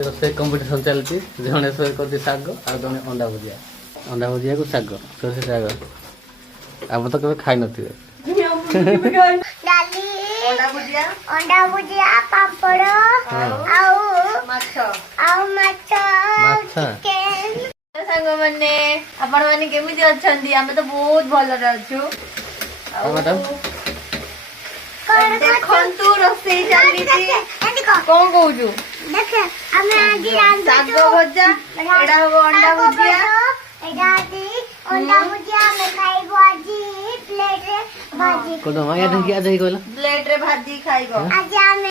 रोषेई competition चलती जड़े सोई कर शाग और जड़े अंडा भुजिया को शाग सोरष शाग आप तो कभी खाई नी अंडा भुजिया पापड़ सांग मैंने आपण मैंने केमिति अछंती आमे तो बहुत भलरे अछु देखंतु रोषेई चली कौन कहूछु देख हमें आज रांध शाग भजा एडा अंडा भुजिया एडा दी अंडा भुजिया में खाइबो आज प्लेट रे भाजी कोन माया धंकी आज कहला प्लेट रे भाजी खाइबो आज हमें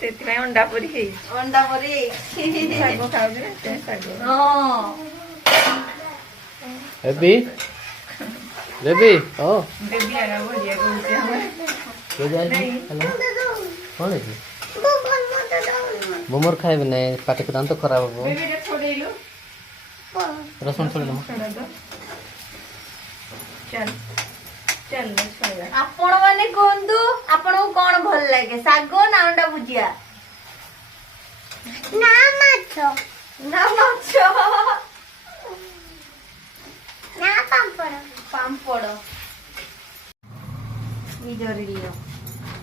सेति में अंडा पुरी हे अंडा पुरी शाग खाउ रे ते शाग हां बेबी बेबी ओ बेबी आगा भुजिया कहूछि हम हो जाए हेलो कौन है मोमोर खाइबे नै पाटे के दांत खराब हो बेबी रे छोड़ेलु रसुन छोड़ लो चल चल छोड़ आपण माने कोंदु आपण को कोन भल लागे साग ना अंडा भुजिया ना माछो ना पापड़ पापड़ ई जरी लियो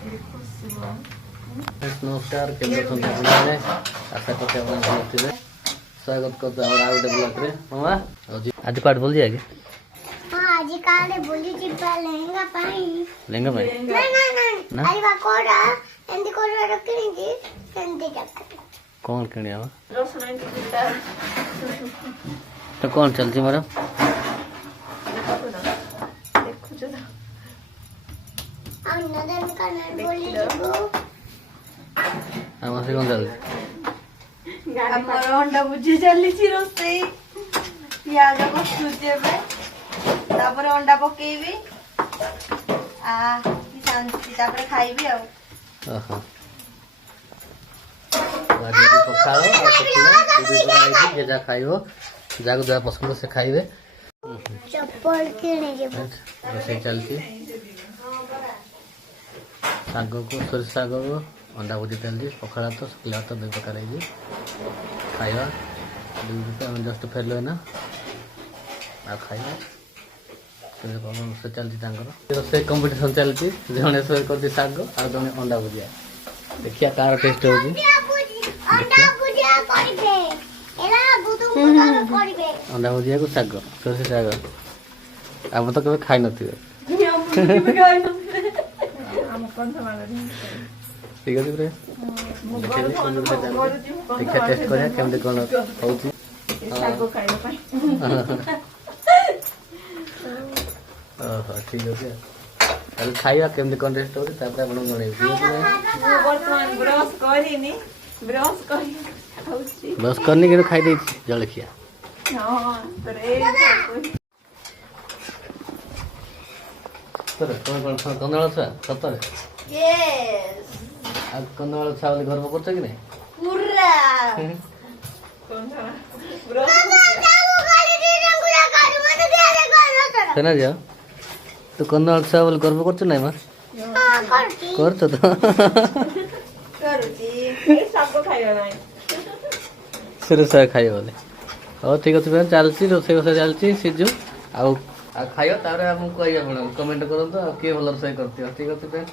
ए खुशबू नमस्कार केंद्र संचालन आशा करते हैं आप स्वागत करते हैं और आउट ब्लॉक रे मामा आज पाठ बोल दिया कि हां आज काले बोली जी लहंगा पाई लहंगा भाई ना अरे बा कोड़ा एंदी कोड़ा रखनी जी एंदी जगह कौन किने आवा रसुन एंदी कुटा तो कौन चलती मैडम देखो जो और नदन का बोली जी हम से कौन चलती हमर अंडा भुजिया चली रोषेई पियाज कस्तुचे तापर अंडा पकेबी आ की शांति तापर खाइबी आ ओहो गाड़ी पखाओ और पकिला दूध बनाई जे जा खाइबो जाको जा पसंद से खाइबे चप्पल किने जे रोषेई चलती शाग को सोरिष शाग को अंडा भुजी चलती पखाड़ा तो शुक्ला तो दुई प्रकार है खाइबा दुई जस्ट फेरलो ना आ खाइबा से चलती रोषेई कंपिटिशन चलती जड़े सोई कर शाग और जड़े अंडा भुजिया देखिए कार टेस्ट हो अंडा भुजिया करबे एला बुदु मुदर करबे अंडा भुजिया को शाग सोरष शाग आप तो कभी खाई नी ठीक है देखिए टेस्ट करिया केमते कोन होउची शाग खाइबा पई ओहो ठीक है कल खाइया केमते कोन टेस्ट होती तापर आपण गणे वर्तमान ब्रश करी बस करनी के खाई दे जलखिया हां तरे तर कोन कंदळ छ सतर यस आ कंदळ छ वाले घर में करछ कि नहीं पूरा कौन था ब्रश सेना जा तो कंदळ छ वाले घर में करछ नहीं मा हां करती करछ तो करूची ए सब खाइबा नाही सोरष शाग खाइबा बोले हो ठीक अछि फ्रेंड चलती रोषेई बसा चलती सिजु आ खाइयो तारे हम कहिया कमेंट करंतो आ के भल रोषेई करती ठीक अछि फ्रेंड।